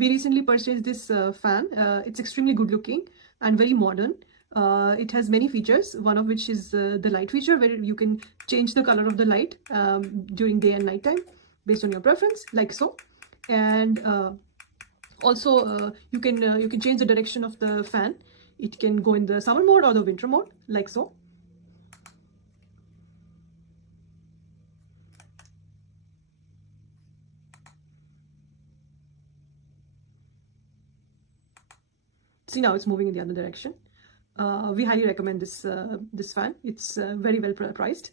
We recently purchased this fan. It's extremely good looking and very modern. It has many features, one of which is the light feature, where you can change the color of the light during day and night time based on your preference, like so. And also you can change the direction of the fan. It can go in the summer mode or the winter mode, like so. See, now it's moving in the other direction. We highly recommend this fan. It's very well priced.